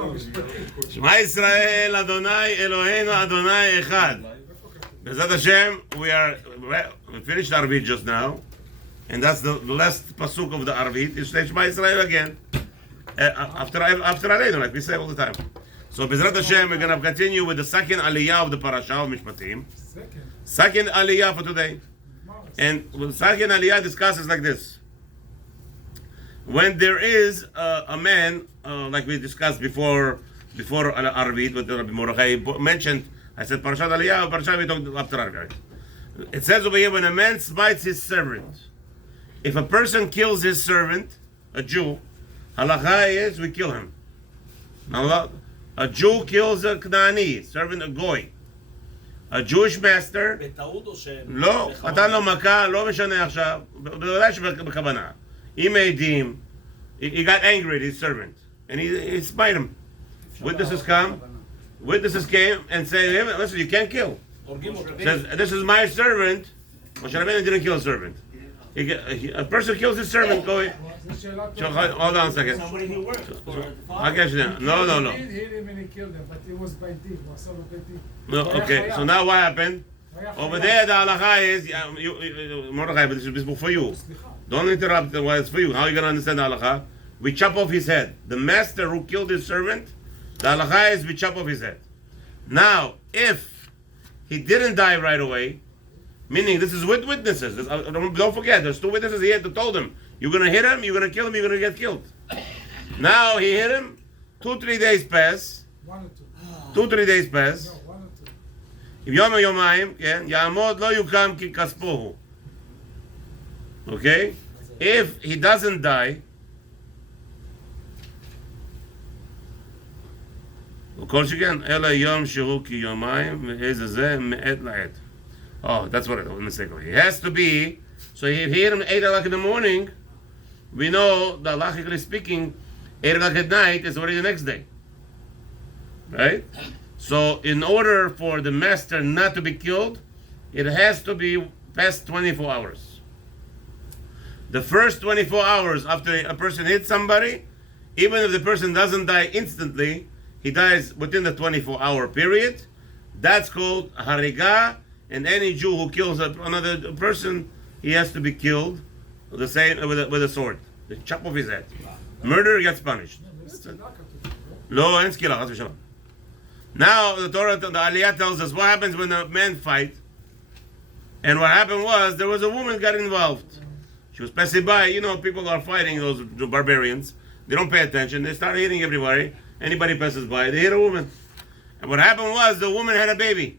Shema Yisrael, Adonai Eloheinu, Adonai Echad. Bezat Hashem, we finished Arvit just now, and that's the last pasuk of the Arvit. It's Shema Yisrael again. After Aleinu, like we say all the time. So Bezrat Hashem, we're going to continue with the second Aliya of the Parshat of Mishpatim. Second Aliya for today. And the second Aliya discusses like this. When there is a man, like we discussed before Arvit, what Rabbi Mordechai mentioned, I said Parshat Aliya, Parshat we talked after Arvit. It says over here, when a man smites his servant, if a person kills his servant, a Jew, halakha is we kill him. Now, a Jew kills a Knaani, servant, a Goy. A Jewish master, לא, נתן לו מכה, לא משנה עכשיו, בוודאי שבכוונה. אם העדים, he got angry at his servant, and he smite him. Witnesses came and say, listen, you can't kill. Says, this is my servant. Moshe Rabbeinu didn't kill a servant. A person kills his servant, go ahead. Hold on a second. Somebody he worked for. No. He didn't even kill them, but it was by deed. No, okay, so now what happened? Over there, the halacha is, Mordechai, but this is for you. Don't interrupt while it's for you. How are you going to understand the halacha? We chop off his head. The master who killed his servant, the halacha is we chop off his head. Now, if he didn't die right away, meaning this is with witnesses. Don't forget, there's two witnesses here that told him, you're going to hit him, you're going to kill him, you're going to get killed. Now he hit him, 2-3 days pass. 2-3 days pass. If יום יומיים, כן, יעמוד לא יוקם כי כספו הוא. Okay? If he doesn't die, וכל שכן, אלא יום שהוא כי יומיים, ואיזה זה מעת לעת. Oh, that's what it was, mistakenly. He has to be, so if he hit him 8 o'clock in the morning, we know that, logically speaking, 8 o'clock at night is already the next day. Right? So in order for the master not to be killed, it has to be past 24 hours. The first 24 hours after a person hits somebody, even if the person doesn't die instantly, he dies within the 24-hour period. That's called hariga, and any Jew who kills another person, he has to be killed the same with a sword. They chop off his head. Murder gets punished. Lo en skila, chas v'shalom. Now the Torah, the Aliya tells us what happens when a man fight. And what happened was there was a woman got involved. She was passing by. You know, people are fighting, those barbarians. They don't pay attention. They start hitting everybody. Anybody passes by, they hit a woman. And what happened was the woman had a baby.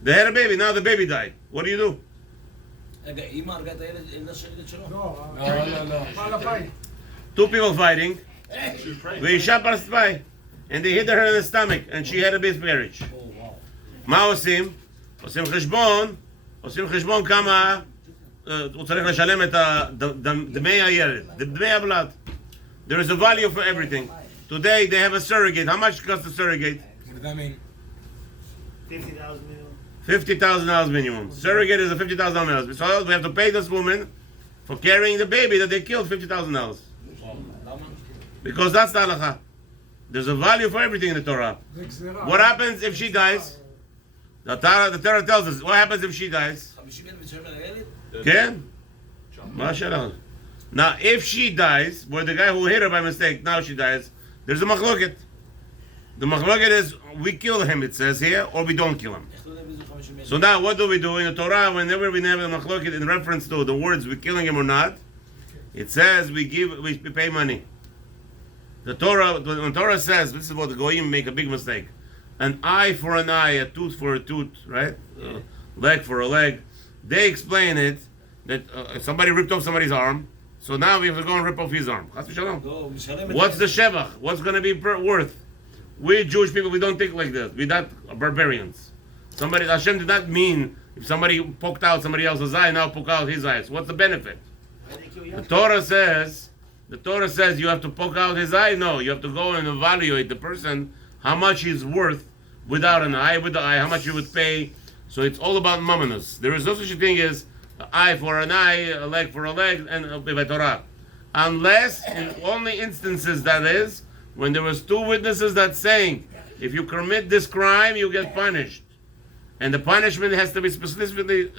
They had a baby. Now the baby died. What do you do? Two people fighting. ואישה passed by. And they hit her in the stomach, and she had a miscarriage. מה עושים? עושים חשבון כמה הוא צריך לשלם את דמי הילד, דמי הבלד. There is a value for everything. Today they have a surrogate. How much costs the surrogate? What does that mean? $50,000 minimum. Surrogate is a $50,000. So we have to pay this woman for carrying the baby that they killed $50,000. Because that's the halacha. There's a value for everything in the Torah. What happens if she dies? The Torah tells us, what happens if she dies? Okay? Now, if she dies, where the guy who hit her by mistake, now she dies, there's a machloket. The machloket is, we kill him, it says here, or we don't kill him. So now, what do we do in the Torah? Whenever we have a machloket in reference to the words, we're killing him or not, it says we pay money. The Torah, when Torah says, this is what the Goyim make a big mistake. An eye for an eye, a tooth for a tooth, right? Leg for a leg. They explain it that somebody ripped off somebody's arm, so now we have to go and rip off his arm. What's the shevach? What's going to be worth? We Jewish people, we don't think like this. We're not barbarians. Hashem did not mean if somebody poked out somebody else's eye, now poke out his eyes. What's the benefit? The Torah says you have to poke out his eye. No, you have to go and evaluate the person, how much he's worth without an eye, with the eye, how much you would pay. So it's all about mammonus. There is no such a thing as an eye for an eye, a leg for a leg, and by Torah. Unless, in only instances that is, when there was two witnesses that saying, if you commit this crime, you get punished. And the punishment has to be specifically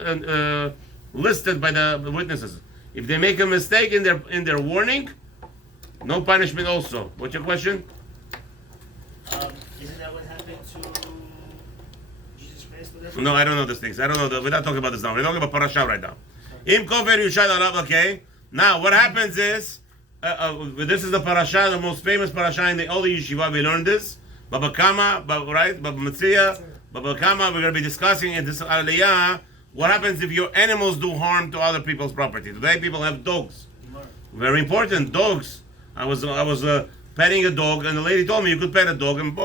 listed by the witnesses. If they make a mistake in their warning, no punishment also. What's your question? Isn't that what happened to Jesus Christ? No, I don't know these things. I don't know. We're not talking about this now. We're talking about Parshat right now. Im kofer yushad alav. Okay. Now, what happens is, this is the Parshat, the most famous Parshat in the Holy Yeshiva. We learned this. Baba Kama, right? Baba Metzia, Baba Kama. We're going to be discussing in this Aliya what happens if your animals do harm to other people's property. Today, people have dogs. Very important, dogs. I was petting a dog, and the lady told me you could pet a dog, and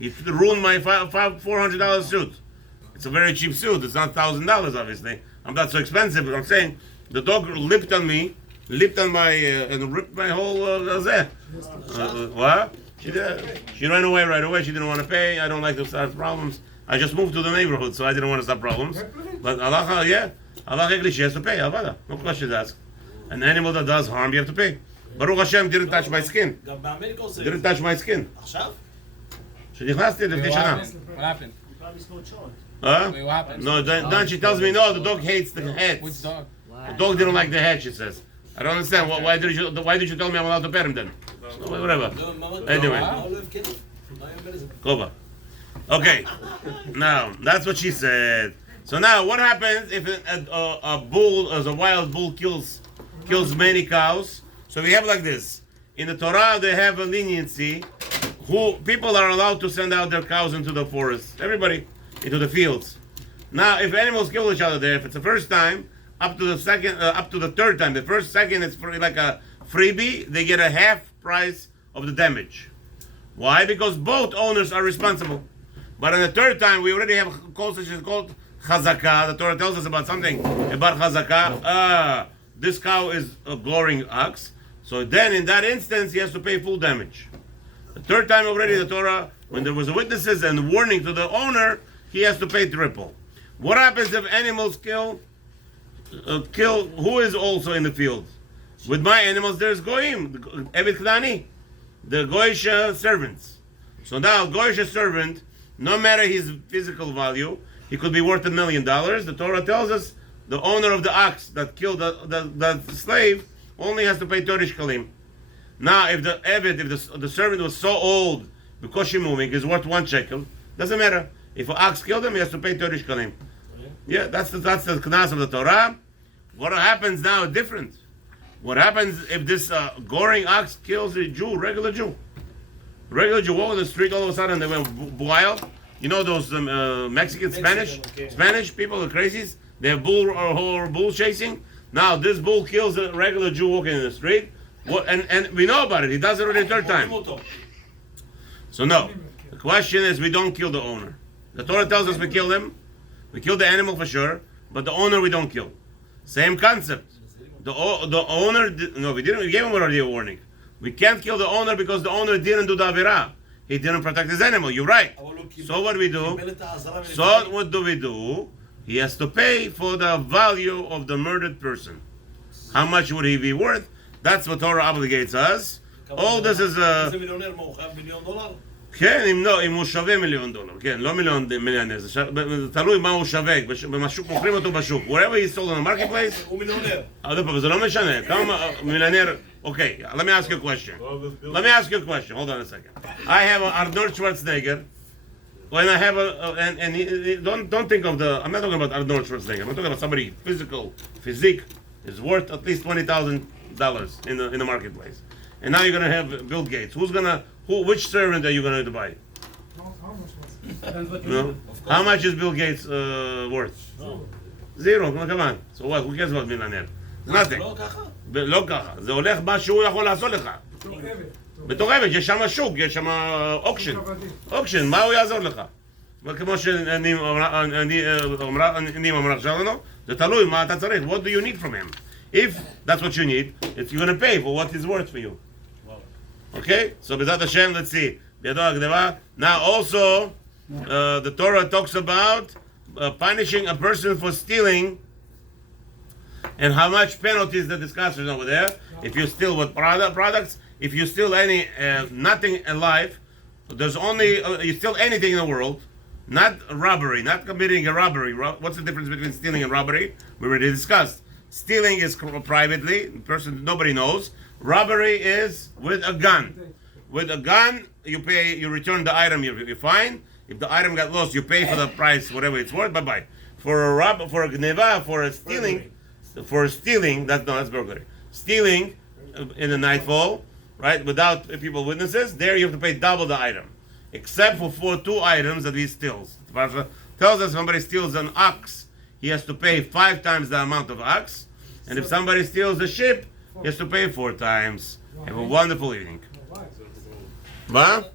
he ruined my $400 suit. It's a very cheap suit. It's not $1,000, obviously. I'm not so expensive, but I'm saying the dog leaped on my and ripped my whole what? She did. She ran away right away. She didn't want to pay. I don't like to start problems. I just moved to the neighborhood, so I didn't want to start problems. But Allah, she has to pay. Avada. No questions asked. An animal that does harm, you have to pay. Baruch Hashem didn't touch my skin. Didn't touch my skin. שנכנסתי לפני שנה. What happened? You probably smoked chon. Huh? Wait, what happened? No, then she tells me, no, the dog hates the heads. Which dog? The dog didn't like the head, she says. I don't understand. Why did you tell me I'm allowed to pet him then? Whatever. Anyway. Kova. Okay. Now, that's what she said. So now, what happens if a bull, as a wild bull kills many cows? So we have like this. In the Torah, they have a leniency. People are allowed to send out their cows into the forest. Everybody into the fields. Now, if animals kill each other there, if it's the first time, up to the third time. The first, second, it's like a freebie. They get a half price of the damage. Why? Because both owners are responsible. But on the third time, we already have a concept called chazakah. The Torah tells us about something about chazakah. This cow is a glorying ox. So then, in that instance, he has to pay full damage. The third time already, the Torah, when there was witnesses and warning to the owner, he has to pay triple. What happens if animals kill who is also in the field? With my animals, there's goyim, Eved Knani, the goyish servants. So now, goyish servant, no matter his physical value, he could be worth $1 million. The Torah tells us the owner of the ox that killed the slave only has to pay 30 shekalim. Now, if the servant was so old, because she's moving, is worth 1 shekel, doesn't matter. If an ox killed him, he has to pay 30 shekalim. Yeah, that's the knas of the Torah. What happens now is different. What happens if this goring ox kills a Jew, regular Jew? Regular Jew walk on the street, all of a sudden they went wild. You know those Mexican, Spanish people, the crazies? They have bull chasing. Now this bull kills a regular Jew walking in the street. And we know about it. He does it already the third time. So no. The question is we don't kill the owner. The Torah tells us we kill him. We kill the animal for sure, but the owner we don't kill. Same concept. The owner, we didn't. We gave him already a warning. We can't kill the owner because the owner didn't do the avirah. He didn't protect his animal. You're right. So what do we do? He has to pay for the value of the murdered person. How much would he be worth? That's what Torah obligates us. All this is כן, אם הוא שווה $1 מיליון, כן, לא מיליונר, זה תלוי מה הוא שווה, מוכרים אותו בשוק. Wherever he's sold on the marketplace, הוא מיליונר. זה לא משנה, כמה מיליונר, okay, let me ask you a question. Hold on a second. I have Arnold Schwarzenegger, when I have don't think of I'm not talking about Arnold Schwarzenegger, I'm talking about somebody physique is worth at least $20,000 in the marketplace. And now you're going to have Bill Gates. Which servant are you going to buy? No? How much is Bill Gates worth? Zero. Come on. So what? Who cares about millionaire? Nothing. לא ככה. זה הולך מה שהוא יכול לעשות לך. בתור עבד, יש שם שוק, יש שם אוקשן. מה הוא יעזור לך? כמו שאני אמר עכשיו לנו, זה תלוי מה אתה צריך. What do you need from him? If that's what you need, you're going to pay for what he's worth for you. Okay? So, B'ezrat Hashem, let's see. Now, also, the Torah talks about punishing a person for stealing and how much penalties the discussion over there. If you steal with products, if you steal any nothing alive, there's only you steal anything in the world, not robbery, not committing a robbery. What's the difference between stealing and robbery? We already discussed. Stealing is privately, nobody knows. Robbery is with a gun. With a gun, you pay, you return the item, you fine. If the item got lost, you pay for the price, whatever it's worth. Bye bye. For a gneva, for stealing, that's burglary. Stealing in the nightfall, right, without people witnesses, there you have to pay double the item, except for two items that he steals. The Parshat tells us somebody steals an ox, he has to pay 5 times the amount of ox, and if somebody steals a ship, he has to pay 4 times. Have a wonderful evening. What?